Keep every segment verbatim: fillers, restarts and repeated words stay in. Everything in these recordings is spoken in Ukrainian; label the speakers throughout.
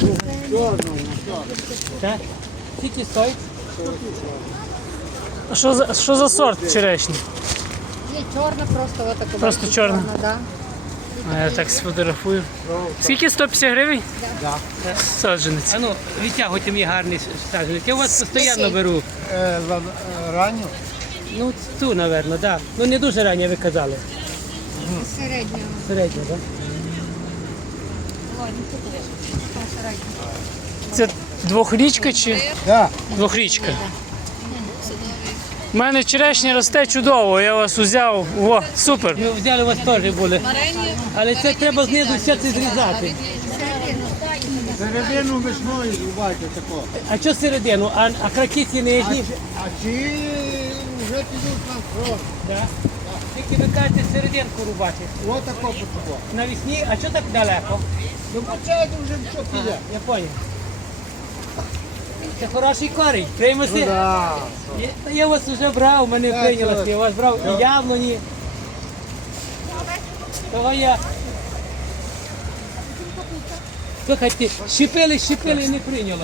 Speaker 1: Так? Скільки стоїть?
Speaker 2: А що за, що за сорт черешні?
Speaker 3: Є чорна, просто отака.
Speaker 2: Просто чорна?
Speaker 3: Да.
Speaker 2: А я так сфотографую. Скільки сто п'ятдесят гривень?
Speaker 1: Так.
Speaker 2: Саджанець.
Speaker 1: А ну, відтягуйте мені гарний саджанець. Я у вас постійно беру.
Speaker 4: Ранню?
Speaker 1: Ну, цю, напевно, так. Ну, не дуже ранньо ви казали.
Speaker 3: Середнього.
Speaker 1: Середньо, так?
Speaker 3: Ой, ну тут є. Там середнього.
Speaker 2: Це двохрічка чи?
Speaker 4: Так.
Speaker 2: Двохрічка. У мене черешня росте чудово, я вас узяв. О, супер.
Speaker 1: Ми взяли у вас теж були. Але це треба знизу все це зрізати.
Speaker 4: Середину весною зрубайте тако.
Speaker 1: А що середину? А, а кракіці нижні?
Speaker 4: А ці вже підуть на фронт.
Speaker 1: Так. Тільки ви кажете серединку рубати.
Speaker 4: Отако потако.
Speaker 1: Навесні, а що так далеко?
Speaker 4: Ну це вже все піде.
Speaker 1: Я понял. Це хороший корінь. Приймося.
Speaker 4: Да.
Speaker 1: Я, та я вас вже брав, мене
Speaker 4: Так,
Speaker 1: прийнялося.
Speaker 4: так.
Speaker 1: Я вас брав і яблуні. Того я. Слухайте, щепили, щепили і не прийнялося.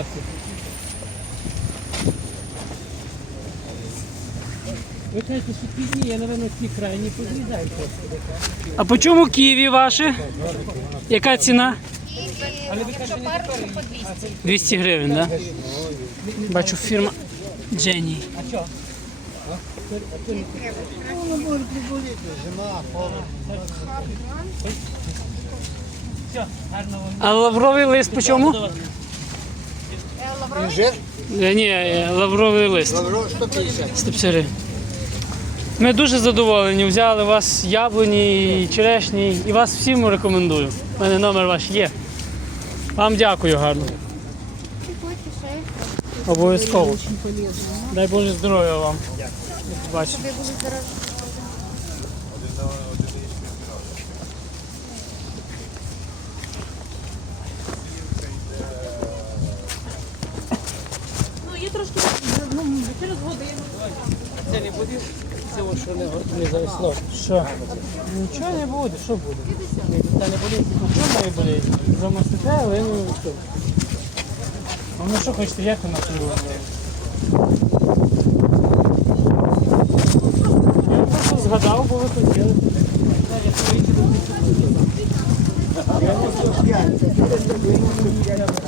Speaker 1: Ви кажете, що пізні, я, напевно, ці крайні позрізаю просто.
Speaker 2: А по чому ківі ваші? Яка ціна?
Speaker 1: Але ви кажете, не тепер. А це-
Speaker 2: двісті гривень, так? Да? Бачу, фірма Дженні.
Speaker 1: А що?
Speaker 4: Ну, не може приболіти. Зима, холод.
Speaker 1: Все, гарно вам.
Speaker 2: А лавровий лист по чому?
Speaker 4: Інжир?
Speaker 2: Е, Ні, е, лавровий лист.
Speaker 4: Лавро сто п'ятдесят.
Speaker 2: сто п'ятдесят гривень. Ми дуже задоволені. Взяли вас яблуні, і черешні і вас всім рекомендую. У мене номер ваш є. Вам дякую гарно. Обов'язково. Дай Боже здоров'я вам. Бачу.
Speaker 1: Це не буде? Це ось що не, не зависло.
Speaker 2: Що?
Speaker 1: Нічого не буде, що буде? Ні, це не болить, що має боліти?
Speaker 2: Замостите, але ну що? А ну що хочете, як у нас було? Я просто згадав, бо ви хотіли.
Speaker 4: Я не